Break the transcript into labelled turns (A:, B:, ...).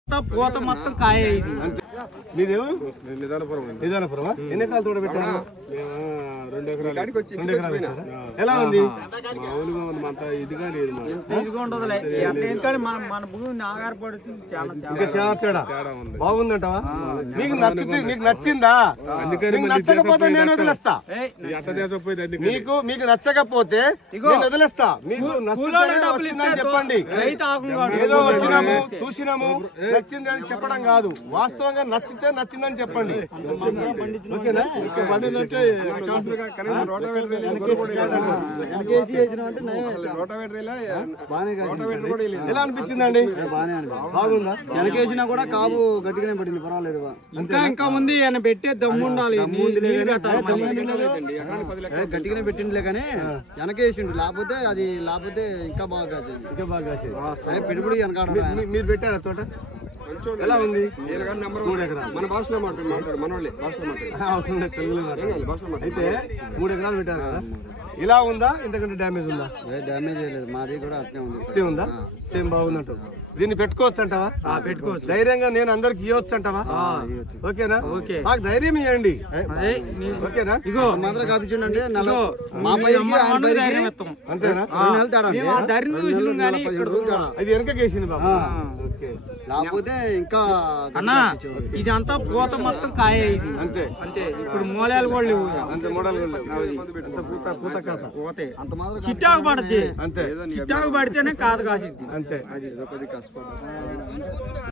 A: ఇదంతా పూత మొత్తం కాయ ఇది.
B: మీదేవు నిదానపురమా? ఎన్ని ఎకరాలు తోట పెట్టారు?
C: 2 ఎకరాలు.
B: 2 ఎకరాలు వేశారా? ఎలా ఉంది?
C: మామూలుగా ఉంది, అంత ఇదిగా లేదు.
A: ఇదిగా ఉండదులే, ఎందుకంటే మన భూమిని ఆధారపడుతుంది.
B: ఇంకా చాలా తేడా
C: ఉంది.
B: బాగుందంటావా? మీకు నచ్చిందా?
C: అందుకని
B: నచ్చకపోతే నేను వదిలేస్తా. మీకు నచ్చకపోతే నేను వదిలేస్తా. మీకు నచ్చిందని చెప్పండి. ఏదో వచ్చినాము చూసినాము నచ్చింది అని చెప్పడం కాదు, వాస్తవంగా నచ్చితే నచ్చిందని చెప్పండి. ఓకేనా? ఎలా అనిపించిందండి? బాగుందా?
D: వెనకేసినా కూడా కాపు గట్టిగానే పడింది, పర్వాలేదు.
A: ఇంకా ముందు ఆయన పెట్టే దమ్ము ఉండాలి.
D: గట్టిగానే పెట్టిండులే కానీ వెనకేసిండు, లేకపోతే ఇంకా బాగా కాసేది.
B: ఇంకా బాగా కాసేది.
D: పెట్టుబడి వెనకాడ.
B: మీరు పెట్టారా తోట? ఎలా ఉంది?
C: 3 ఎకరాలు. మన భాషలో మాట్లాడు, మనోళ్ళే భాషలో మాట్లాడు,
B: తెలుగులో మాట్లాడు. అయితే 3 ఎకరాలు పెట్టారు కదా, ఇలా ఉందా? ఇంతకంటే డ్యామేజ్ ఉందా?
D: డ్యామేజ్ అయ్యలేదు, మాది కూడా అట్లే ఉంది.
B: అట్లే ఉందా? సేమ్ బాగుందంట. దీన్ని పెట్టుకోవచ్చు అంటావా?
A: పెట్టుకోవచ్చు
B: ధైర్యంగా. నేను అందరికి ఇవ్వచ్చు అంటావా? ఓకేనా?
A: ఓకే.
B: నాకు ధైర్యం ఇవ్వండి. ఓకేనా?
A: ఇగో
D: మాత్రం కాపించండి.
B: అంతేనా? అది వెనకేసింది బాబా. ఓకే.
D: లేకపోతే ఇంకా
A: అన్నా ఇదంతా పూత మొత్తం కాయ ఇది.
B: అంతే
A: అంతే. ఇప్పుడు మూలాలు కూడా లేవు.
B: అంతే. మోడల్ పూత కాత
A: పోతే చిట్టాకు పడచ్చు.
B: అంతే.
A: చిట్టాకు పడితేనే కాత కాసిద్ది.
B: అంతే.
C: అది కష్టపడ